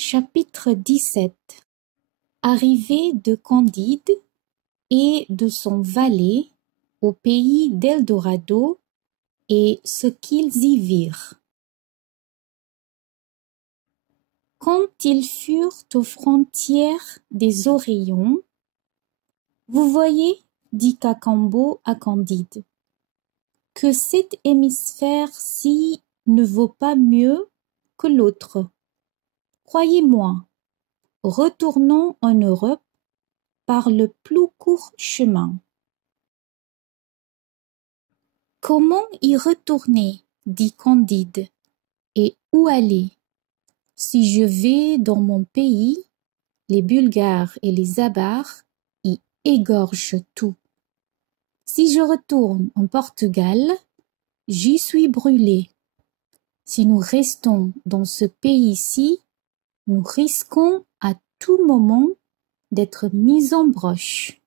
Chapitre 17. Arrivée de Candide et de son valet au pays d'Eldorado et ce qu'ils y virent. Quand ils furent aux frontières des Oreillons, « Vous voyez, dit Cacambo à Candide, que cet hémisphère-ci ne vaut pas mieux que l'autre. Croyez-moi, retournons en Europe par le plus court chemin. » « Comment y retourner, dit Candide, et où aller? Si je vais dans mon pays, les Bulgares et les Avars y égorgent tout. Si je retourne en Portugal, j'y suis brûlé. Si nous restons dans ce pays-ci, nous risquons à tout moment d'être mis en broche.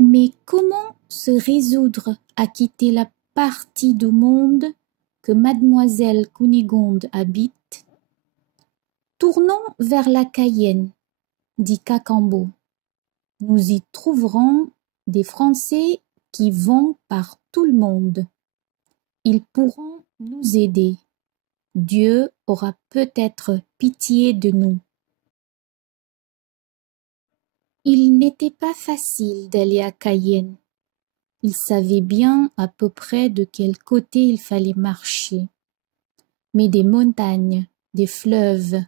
Mais comment se résoudre à quitter la partie du monde que mademoiselle Cunégonde habite? Tournons vers la Cayenne, dit Cacambo. Nous y trouverons des Français qui vont par tout le monde. Ils pourront nous aider. Dieu aura peut-être pitié de nous. Il n'était pas facile d'aller à Cayenne. Il savait bien à peu près de quel côté il fallait marcher. Mais des montagnes, des fleuves,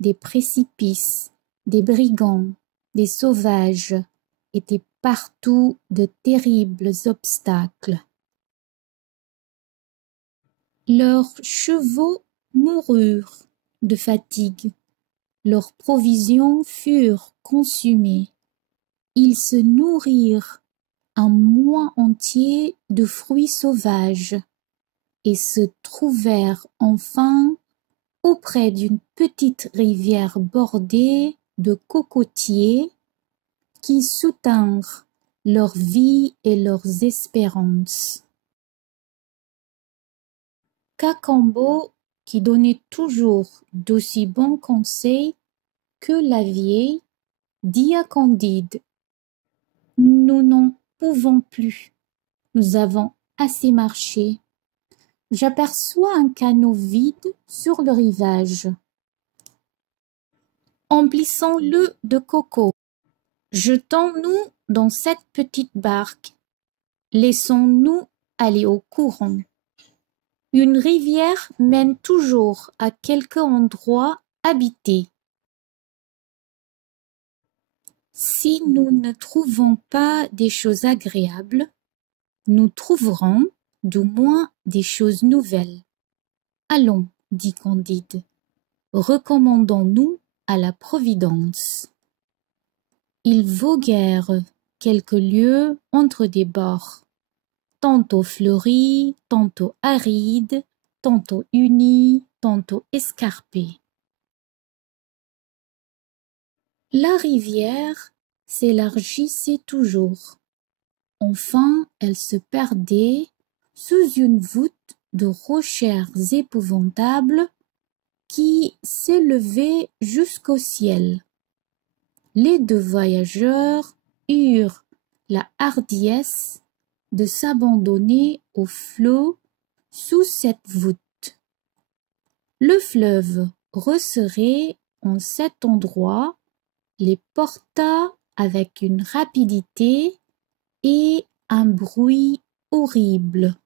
des précipices, des brigands, des sauvages étaient partout de terribles obstacles. Leurs chevaux moururent de fatigue, leurs provisions furent consumées. Ils se nourrirent un mois entier de fruits sauvages et se trouvèrent enfin auprès d'une petite rivière bordée de cocotiers qui soutinrent leur vie et leurs espérances. Cacambo, qui donnait toujours d'aussi bons conseils que la vieille, dit à Candide: « Nous n'en pouvons plus, nous avons assez marché. J'aperçois un canot vide sur le rivage. Emplissons-le de coco. Jetons-nous dans cette petite barque. Laissons-nous aller au courant. Une rivière mène toujours à quelque endroit habité. Si nous ne trouvons pas des choses agréables, nous trouverons du moins des choses nouvelles. Allons, dit Candide, recommandons-nous à la Providence. Ils voguèrent quelques lieues entre des bords, tantôt fleuris, tantôt arides, tantôt unis, tantôt escarpés. La rivière s'élargissait toujours. Enfin, elle se perdait sous une voûte de rochers épouvantables qui s'élevaient jusqu'au ciel. Les deux voyageurs eurent la hardiesse de s'abandonner au flot sous cette voûte. Le fleuve resserré en cet endroit les porta avec une rapidité et un bruit horrible.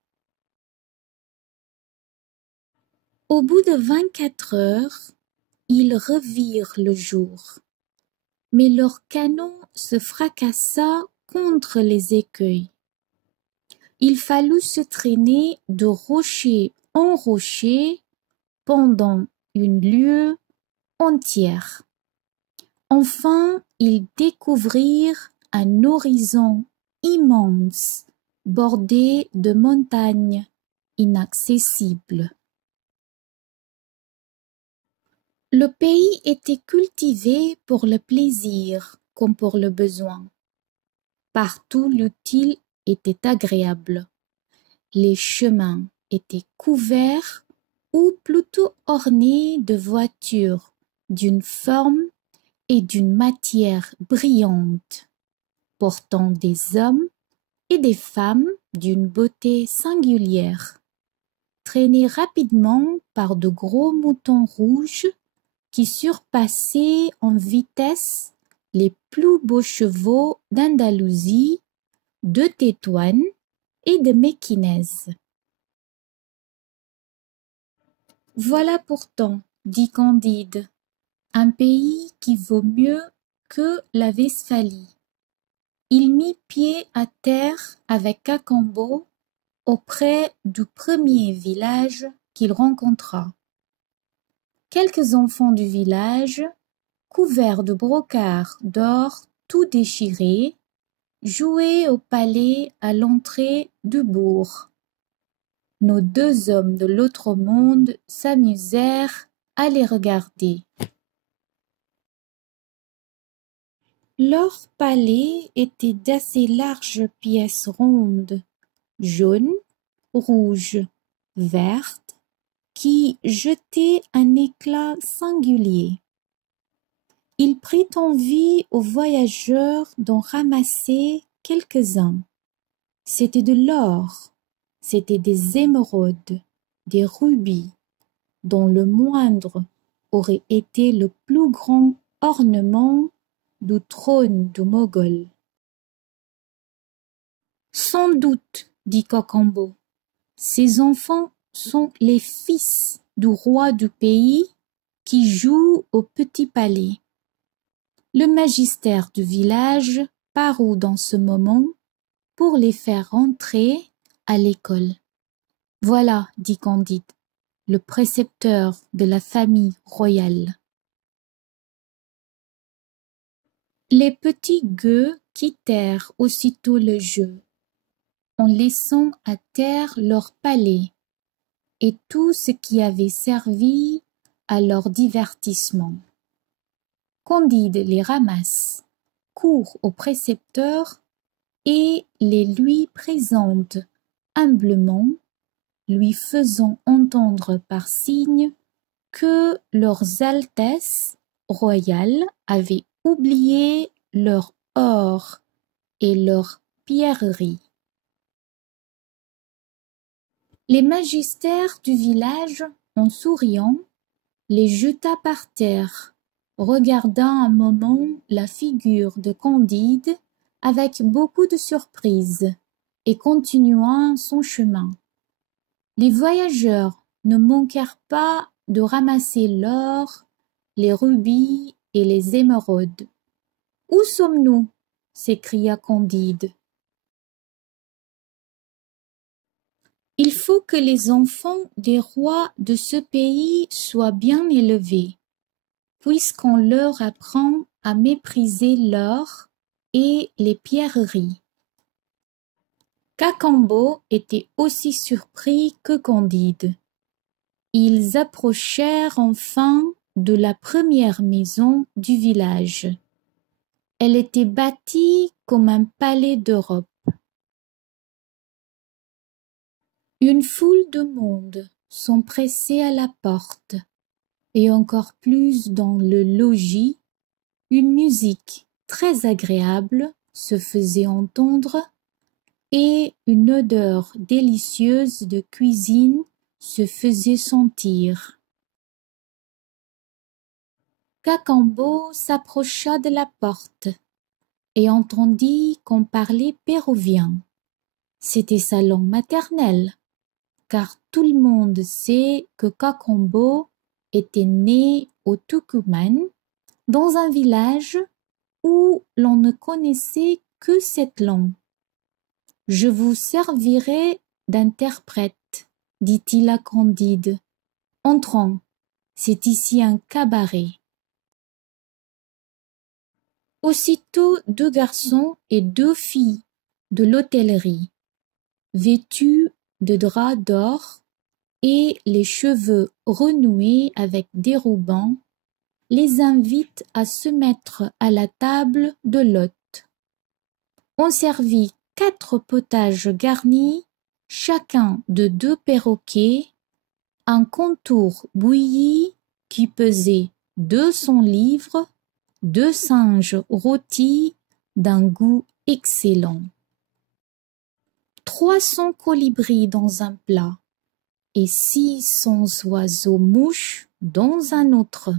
Au bout de 24 heures, ils revirent le jour, mais leur canot se fracassa contre les écueils. Il fallut se traîner de rocher en rocher pendant une lieue entière. Enfin, ils découvrirent un horizon immense, bordé de montagnes inaccessibles. Le pays était cultivé pour le plaisir comme pour le besoin. Partout l'utile était agréable. Les chemins étaient couverts ou plutôt ornée de voitures d'une forme et d'une matière brillante, portant des hommes et des femmes d'une beauté singulière, traînés rapidement par de gros moutons rouges qui surpassaient en vitesse les plus beaux chevaux d'Andalousie, de Tétouan et de Méquinez. Voilà pourtant, dit Candide, un pays qui vaut mieux que la Westphalie. Il mit pied à terre avec Cacambo auprès du premier village qu'il rencontra. Quelques enfants du village, couverts de brocarts d'or tout déchirés, jouaient au palais à l'entrée du bourg. Nos deux hommes de l'autre monde s'amusèrent à les regarder. Leur palais était d'assez larges pièces rondes, jaunes, rouges, vertes, qui jetaient un éclat singulier. Il prit envie aux voyageurs d'en ramasser quelques-uns. C'était de l'or, c'était des émeraudes, des rubis, dont le moindre aurait été le plus grand ornement du trône du Mogol. Sans doute, dit Cacambo, ces enfants sont les fils du roi du pays qui jouent au petit palais. Le magister du village parut dans ce moment pour les faire entrer à l'école. Voilà, dit Candide, le précepteur de la famille royale. Les petits gueux quittèrent aussitôt le jeu, en laissant à terre leur palais et tout ce qui avait servi à leur divertissement. Candide les ramasse, court au précepteur et les lui présente humblement, lui faisant entendre par signes que leurs altesses royales avaient oublié leur or et leurs pierreries. Les magistères du village, en souriant, les jeta par terre, regarda un moment la figure de Candide avec beaucoup de surprise et continua son chemin. Les voyageurs ne manquèrent pas de ramasser l'or, les rubis et les émeraudes. « Où sommes-nous » s'écria Candide. « Il faut que les enfants des rois de ce pays soient bien élevés, puisqu'on leur apprend à mépriser l'or et les pierreries. » Cacambo était aussi surpris que Candide. Ils approchèrent enfin de la première maison du village. Elle était bâtie comme un palais d'Europe. Une foule de monde s'empressait à la porte, et encore plus dans le logis, une musique très agréable se faisait entendre et une odeur délicieuse de cuisine se faisait sentir. Cacambo s'approcha de la porte et entendit qu'on parlait péruvien. C'était sa langue maternelle, car tout le monde sait que Cacambo était né au Tucumán, dans un village où l'on ne connaissait que cette langue. « Je vous servirai d'interprète, dit-il à Candide. Entrons, c'est ici un cabaret. » Aussitôt 2 garçons et 2 filles de l'hôtellerie, vêtus de drap d'or et les cheveux renoués avec des rubans, les invitent à se mettre à la table de l'hôte. On servit 4 potages garnis, chacun de 2 perroquets, un contour bouilli qui pesait 200 livres, 2 singes rôtis d'un goût excellent, 300 colibris dans un plat et 600 oiseaux-mouches dans un autre,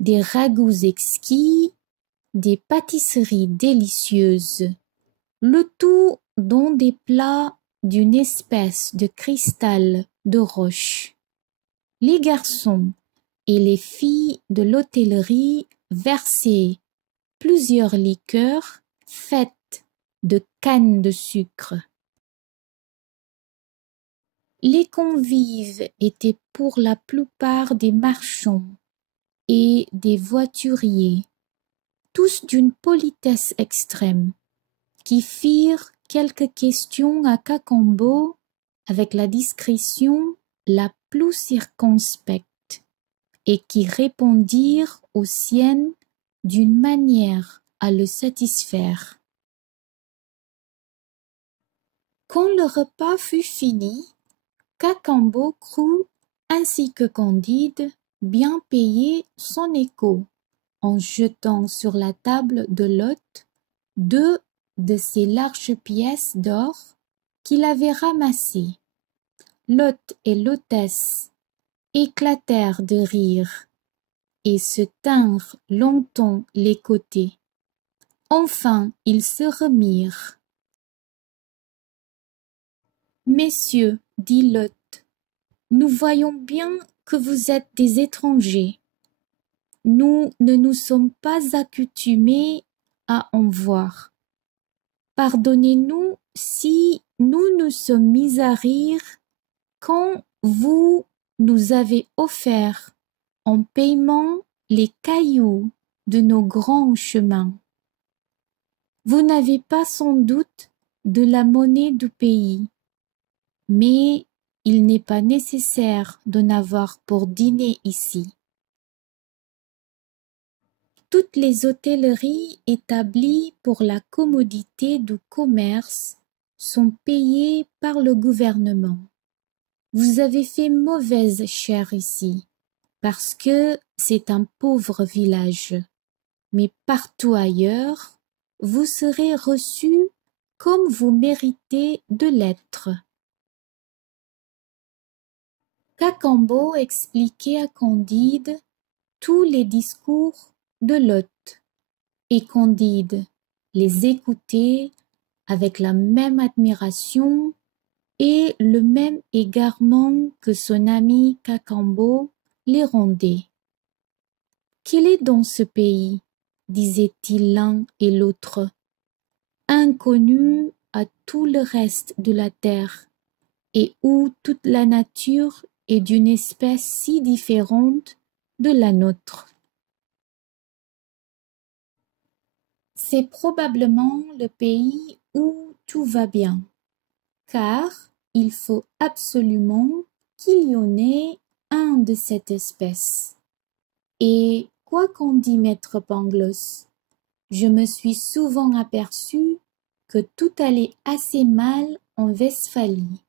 des ragoûts exquis, des pâtisseries délicieuses, le tout dans des plats d'une espèce de cristal de roche. Les garçons et les filles de l'hôtellerie versaient plusieurs liqueurs faites de canne de sucre. Les convives étaient pour la plupart des marchands et des voituriers, tous d'une politesse extrême, qui firent quelques questions à Cacambo avec la discrétion la plus circonspecte et qui répondirent aux siennes d'une manière à le satisfaire. Quand le repas fut fini, Cacambo crut, ainsi que Candide, bien payer son écho en jetant sur la table de l'hôte 2 de ces larges pièces d'or qu'il avait ramassées. L'hôte et l'hôtesse éclatèrent de rire et se tinrent longtemps les côtés. Enfin, ils se remirent. « Messieurs, dit l'hôte, nous voyons bien que vous êtes des étrangers. Nous ne nous sommes pas accoutumés à en voir. Pardonnez-nous si nous nous sommes mis à rire quand vous nous avez offert en paiement les cailloux de nos grands chemins. Vous n'avez pas sans doute de la monnaie du pays, mais il n'est pas nécessaire d'en avoir pour dîner ici. Toutes les hôtelleries établies pour la commodité du commerce sont payées par le gouvernement. Vous avez fait mauvaise chère ici, parce que c'est un pauvre village, mais partout ailleurs, vous serez reçus comme vous méritez de l'être. Cacambo expliquait à Candide tous les discours de l'hôte, et Candide les écoutait avec la même admiration et le même égarement que son ami Cacambo les rendait. « Quel est donc ce pays, disait-il l'un et l'autre, inconnu à tout le reste de la terre, et où toute la nature est d'une espèce si différente de la nôtre. C'est probablement le pays où tout va bien, car il faut absolument qu'il y en ait un de cette espèce. Et quoi qu'en dit maître Pangloss, je me suis souvent aperçu que tout allait assez mal en Westphalie.